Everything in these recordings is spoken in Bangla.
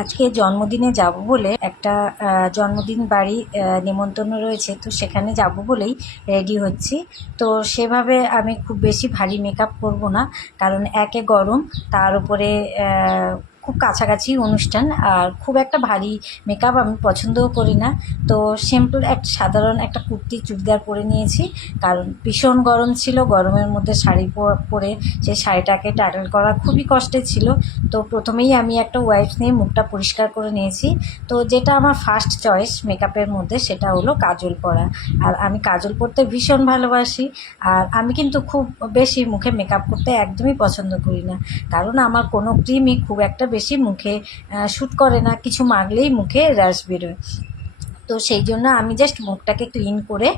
আজকে জন্মদিনে যাব বলে একটা জন্মদিন বাড়ি নেমন্তন্ন রয়েছে, তো সেখানে যাব বলেই রেডি হচ্ছি। তো সেভাবে আমি খুব বেশি ভারী মেকআপ করব না, কারণ একে গরম, তার উপরে খুব কাছাকাছি অনুষ্ঠান, আর খুব একটা ভারী মেকআপ আমি পছন্দও করি না। তো সিম্পল একটা সাধারণ একটা কুর্তি চুড়িদার পরে নিয়েছি, কারণ ভীষণ গরম ছিল। গরমের মধ্যে শাড়ি পরে সেই শাড়িটাকে টাইটেল করা খুবই কষ্টের ছিল। তো প্রথমেই আমি একটা ওয়াইপস নিয়ে মুখটা পরিষ্কার করে নিয়েছি। তো যেটা আমার ফার্স্ট চয়েস মেকআপের মধ্যে সেটা হলো কাজল পরা। আর আমি কাজল পরতে ভীষণ ভালোবাসি। আর আমি কিন্তু খুব বেশি মুখে মেকআপ করতে একদমই পছন্দ করি না, কারণ আমার কোনো ক্রিমই খুব একটা বেশি মুখে শ্যুট করে না, কিছু মাখলেই মুখে র্যাশ বেরোয়। তো সেই জন্য আমি জাস্ট মুখটাকে ক্লিন করে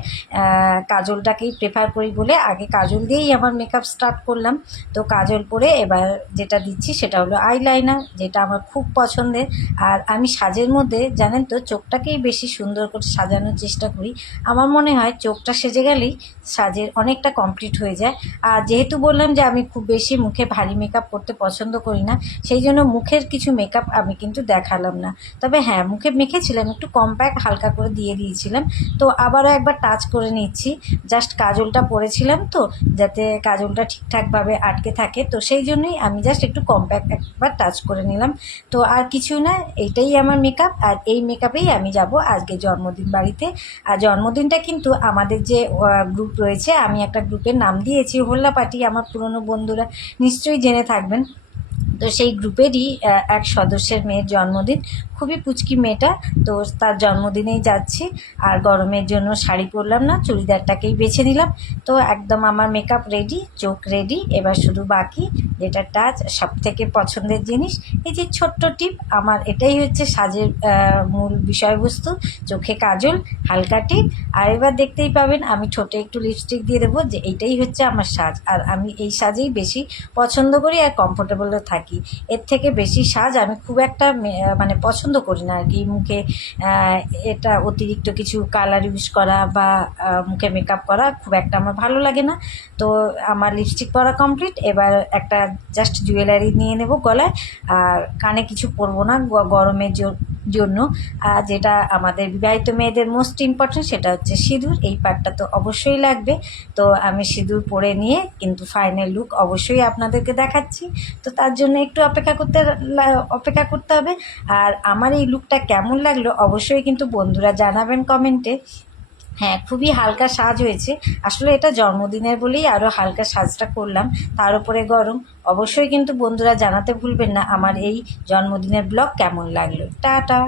কাজলটাকেই প্রেফার করি বলে আগে কাজল দিয়েই আমার মেকআপ স্টার্ট করলাম। তো কাজল পরে এবার যেটা দিচ্ছি সেটা হলো আইলাইনার, যেটা আমার খুব পছন্দের। আর আমি সাজের মধ্যে জানেন তো চোখটাকেই বেশি সুন্দর করে সাজানোর চেষ্টা করি। আমার মনে হয় চোখটা সেজে গেলেই সাজের অনেকটা কমপ্লিট হয়ে যায়। আর যেহেতু বললাম যে আমি খুব বেশি মুখে ভারী মেকআপ করতে পছন্দ করি না, সেই জন্য মুখের কিছু মেকআপ আমি কিন্তু দেখালাম না। তবে হ্যাঁ, মুখে মেখেছিলাম, একটু কম্প্যাক্ট হালকা করে দিয়ে দিয়েছিলাম। তো আবারও একবার টাচ করে নিচ্ছি, জাস্ট কাজলটা পরেছিলাম তো, যাতে কাজলটা ঠিকঠাকভাবে আটকে থাকে, তো সেই জন্যই আমি জাস্ট একটু কম্প্যাক্ট একবার টাচ করে নিলাম। তো আর কিছু না, এইটাই আমার মেকআপ। আর এই মেকআপেই আমি যাব আজকে জন্মদিন বাড়িতে। আর জন্মদিনটা কিন্তু আমাদের যে গ্রুপ রয়েছে, আমি একটা গ্রুপের নাম দিয়েছি হোল্লা পার্টি, আমার পুরনো বন্ধুরা নিশ্চয়ই জেনে থাকবেন। তো সেই গ্রুপেরই এক সদস্যের মেয়ের জন্মদিন, খুবই পুচকি মেয়েটা। তো তার জন্মদিনেই যাচ্ছি। আর গরমের জন্য শাড়ি পরলাম না, চুড়িদারটাকেই বেছে নিলাম। তো একদম আমার মেকআপ রেডি, চোখ রেডি, এবার শুধু বাকি যেটা টাচ, সব থেকে পছন্দের জিনিস এই যে ছোট্ট টিপ, আমার এটাই হচ্ছে সাজের মূল বিষয়বস্তু। চোখে কাজল, হালকা টিপ। আর এবার দেখতেই পাবেন আমি ঠোঁটে একটু লিপস্টিক দিয়ে দেবো, যে এইটাই হচ্ছে আমার সাজ। আর আমি এই সাজেই বেশি পছন্দ করি আর কমফোর্টেবলও থাকি। এর থেকে বেশি সাজ আমি খুব একটা মানে পছন্দ করি না আর কি। মুখে এটা অতিরিক্ত কিছু কালার ইউজ করা বা মুখে মেকআপ করা খুব একটা আমার ভালো লাগে না। তো আমার লিপস্টিক পরা কমপ্লিট, এবার একটা জাস্ট জুয়েলারি নিয়ে নেব গলায়। আর কানে কিছু পরবো না গরমের জন্য। যেটা আমাদের বিবাহিত মেয়েদের মোস্ট ইম্পর্টেন্ট সেটা হচ্ছে সিঁদুর, এই পার্টটা তো অবশ্যই লাগবে। তো আমি সিঁদুর পরে নিয়ে কিন্তু ফাইনাল লুক অবশ্যই আপনাদেরকে দেখাচ্ছি। তো তার জন্য একটু অপেক্ষা করতে হবে। আর আমার এই লুকটা কেমন লাগলো অবশ্যই কিন্তু বন্ধুরা জানাবেন কমেন্টে। হ্যাঁ, খুবই হালকা সাজ হয়েছে। আসলে এটা জন্মদিনের বলেই আরও হালকা সাজটা করলাম, তার উপরে গরম। অবশ্যই কিন্তু বন্ধুরা জানাতে ভুলবেন না আমার এই জন্মদিনের ব্লগ কেমন লাগলো। টাটা।